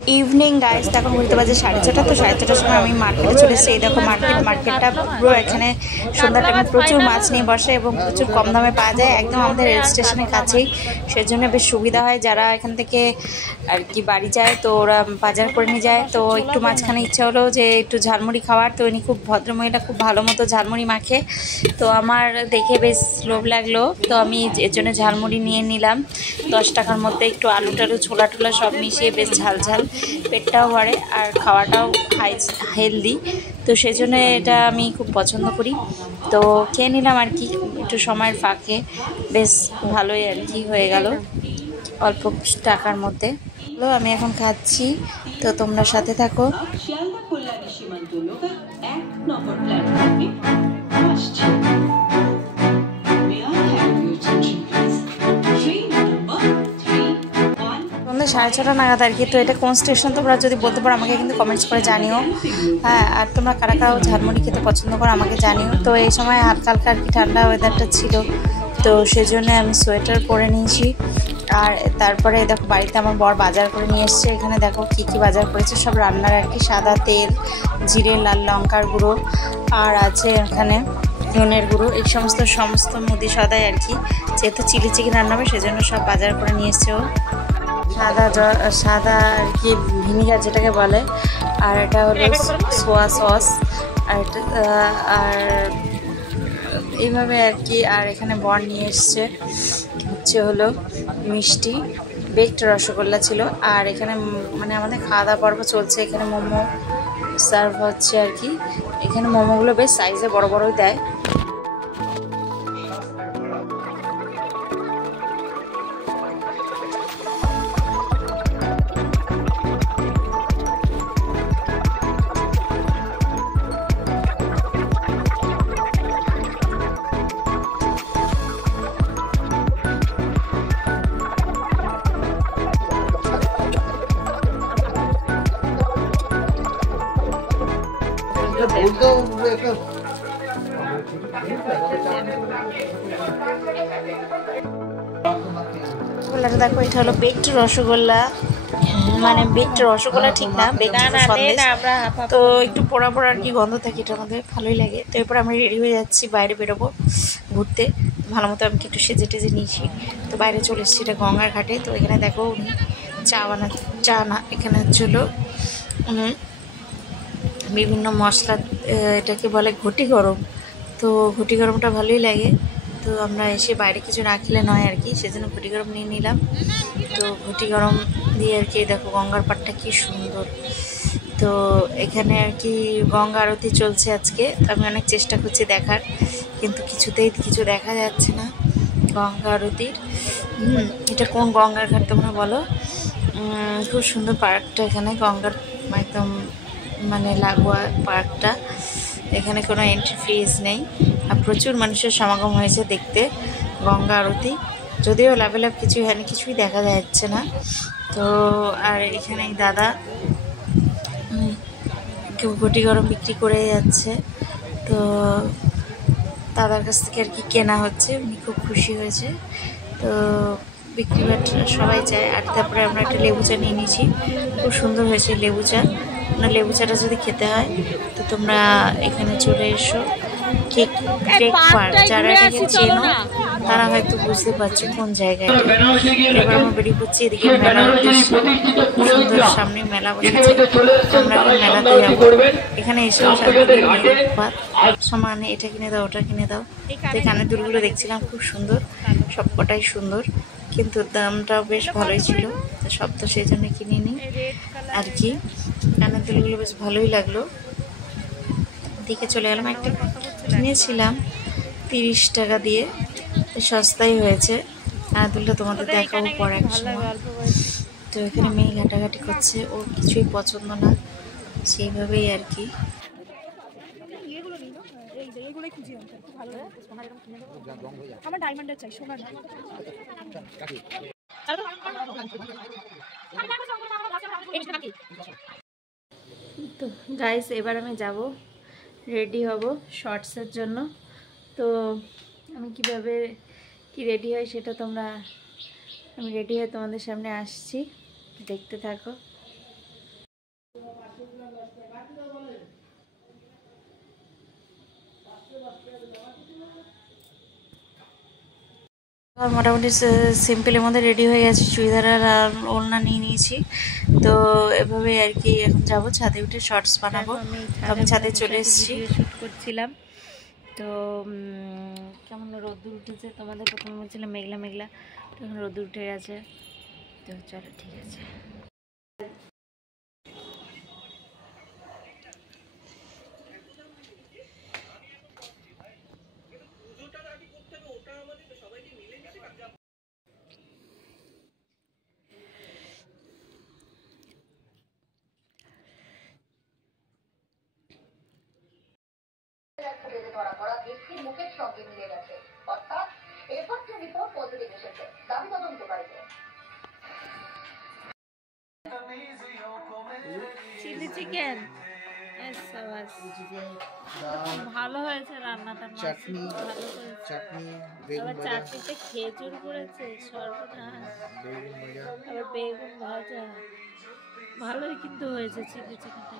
Evening guys, এখন বলতে বাজে 6:30। তো 6:30টার সময় আমি মার্কেটে চলে এসেছি। এই দেখো মার্কেটটা পুরো এখানে সন্ধ্যার টাইমে প্রচুর মাছ নিয়ে বসে এবং প্রচুর কম দামে পাওয়া যায়, একদম আমাদের রেল স্টেশনের কাছেই। সেজন্য বেশ সুবিধা হয়, যারা এখান থেকে আর কি বাড়ি যায় তো ওরা বাজার করে নিয়ে যায়। তো একটু মাঝখানে ইচ্ছা হলো যে একটু ঝালমুড়ি খাওয়ার, তো উনি খুব ভদ্রমহিলা, খুব ভালো মতো ঝালমুড়ি মাখে। তো আমার দেখে বেশ লোভ লাগলো, তো আমি এর জন্য ঝালমুড়ি নিয়ে নিলাম 10 টাকার মধ্যে। একটু আলু টালু ছোলা টোলা সব মিশিয়ে বেশ ঝাল ঝাল, পেটটাও ভরে আর খাওয়াটাও হেলদি। তো সেই জন্য এটা আমি খুব পছন্দ করি। তো খেয়ে নিলাম আর কি একটু সময়ের ফাঁকে, বেশ ভালোই আর কি হয়ে গেল অল্প টাকার মধ্যে। আমি এখন খাচ্ছি, তো তোমরা সাথে থাকো। সন্ধ্যে 6:30 নাগাদ আর কি। তো এটা কোন স্টেশন তোমরা যদি বলতে পারো আমাকে কিন্তু কমেন্টস করে জানিও। হ্যাঁ, আর তোমরা কারা কারা ঝালমুড়ি খেতে পছন্দ করো আমাকে জানিও। তো এই সময় হালকা হালকা আর কি ঠান্ডা ওয়েদারটা ছিল, তো সেজন্য আমি সোয়েটার পরে নিয়েছি। আর তারপরে দেখো বাড়িতে আমার বর বাজার করে নিয়ে এসছে। এখানে দেখো কি কি বাজার করেছে, সব রান্নার আর কি। সাদা তেল, জিরে, লাল লঙ্কার গুঁড়ো, আর আছে এখানে ধনের গুঁড়ো, এই সমস্ত মুদি সদাই আর কি। যেহেতু চিলি চিকেন রান্না হবে সেজন্য সব বাজার করে নিয়ে এসছে ও। সাদা আর কি ভিনিগার যেটাকে বলে, আর এটা হলো সোয়া সস, আর আর এইভাবে আর কি। আর এখানে বর নিয়ে এসছে হচ্ছে হলো মিষ্টি, বেকড রসগোল্লা ছিল। আর এখানে মানে আমাদের খাওয়া দাওয়া পর্ব চলছে। এখানে মোমো সার্ভ হচ্ছে আর কি। এখানে মোমোগুলো বেশ সাইজে বড় বড়ই দেয়। দেখো এটা হলো বেকড রসগোল্লা, মানে বেকড রসগোল্লা ঠিক না, বেকড সন্দেশ। তো একটু পোড়া পোড়া আর কি গন্ধ থাকে, এটার মধ্যে ভালোই লাগে। তো এরপর আমি রেডি হয়ে যাচ্ছি, বাইরে বেরোবো ঘুরতে। ভালো মতো আমি একটু সেজে টেজে নিয়েছি, তো বাইরে চলে এসেছি। এটা গঙ্গার ঘাটে। তো এখানে দেখো উনি চা না, এখানে হচ্ছিলো বিভিন্ন মশলা, এটাকে বলে ঘটি গরম। তো ঘটি গরমটা ভালোই লাগে। তো আমরা এসে বাইরে কিছু না খেলে নয় আর কি, সেজন্য ঘটি গরম নিয়ে নিলাম। তো ঘটি গরম দিয়ে আর কি দেখো গঙ্গার পাড়টা কি সুন্দর। তো এখানে আর কি গঙ্গা আরতি চলছে আজকে। তো আমি অনেক চেষ্টা করছি দেখার, কিন্তু কিছুতেই কিছু দেখা যাচ্ছে না গঙ্গা আরতির। এটা কোন গঙ্গার ঘাট তোমরা বলো? খুব সুন্দর পার্কটা, এখানে গঙ্গার একদম মানে লাগোয়া পার্কটা। এখানে কোনো এন্ট্রি ফিস নেই, আর প্রচুর মানুষের সমাগম হয়েছে দেখতে গঙ্গা আরতি। যদিও লাভ কিছুই হয়নি, কিছুই দেখা যাচ্ছে না। তো আর এখানে দাদা কেউ ঘটি গরম বিক্রি করে যাচ্ছে। তো দাদার কাছ থেকে আর কি কেনা হচ্ছে, উনি খুব খুশি হয়েছে। তো বিক্রি বাট সবাই চায়। আর তারপরে আমরা একটা লেবু চা নিয়ে নিয়েছি, খুব সুন্দর হয়েছে লেবু চা। না, লেবু চাটা যদি খেতে হয় তো তোমরা এখানে চলে এসো। কেক পার্ক, যারা এটাকে চেনো তারা হয়তো বুঝতে পারছো কোন জায়গায়। এবার আমরা বেরিয়ে পড়ছি এদিকে মেলার উদ্দেশ্যে। সুন্দর সামনে মেলা বসেছে, আমরা এখন মেলাতে যাবো। এখানে এসেও সমানে এটা কিনে দাও ওটা কিনে দাও। তো কানের দুলগুলো দেখছিলাম, খুব সুন্দর, সব কটাই সুন্দর, কিন্তু দামটাও বেশ ভালোই ছিল। তো সব তো সেই জন্য কিনে নিই আর কি। কানের দুলগুলো বেশ ভালোই লাগলো, দেখে চলে গেলাম। একটা কিনেছিলাম 30 টাকা দিয়ে, সস্তাই হয়েছে। কানের দুলটা তোমাদের দেখাবো পরে এক সময়। তো এখানে মেয়ে ঘাটাঘাটি করছে, ওর কিছুই পছন্দ না, সেইভাবেই আর কি। তো গাইস, এবার আমি যাব, রেডি হব শর্টসের জন্য। তো আমি কিভাবে কি রেডি হয় সেটা আমি রেডি হয়ে তোমাদের সামনে আসছি, দেখতে থাকো। আর মোটামুটি সিম্পলের মধ্যে রেডি হয়ে গেছে, চুড়িদার আর ওড়না নিয়ে নিয়েছি। তো এভাবে আর কি এখন যাবো ছাদে উঠে শর্টস বানাবো। আমি ছাদে চলে এসেছি, শুট করছিলাম। তো কেমন রোদ্দুর উঠেছে, তোমাদের প্রথমে বলছিলাম মেঘলা মেঘলা, এখন রোদ্দুর উঠে গেছে। তো চলো ঠিক আছে। ধরা পড়া ব্যক্তির মুখের সঙ্গে মিলে গেছে, অর্থাৎ এফআরটি রিপোর্ট পজিটিভ এসেছে, দাবি তদন্তকারীদের। চিলি চিকেন ভালো হয়েছে রান্নাটা, চাটনি আবার চাটনিতে খেজুর পড়েছে, সর্বনাশ, আবার বেগুন ভাজা, ভালোই কিন্তু হয়েছে চিলি চিকেনটা।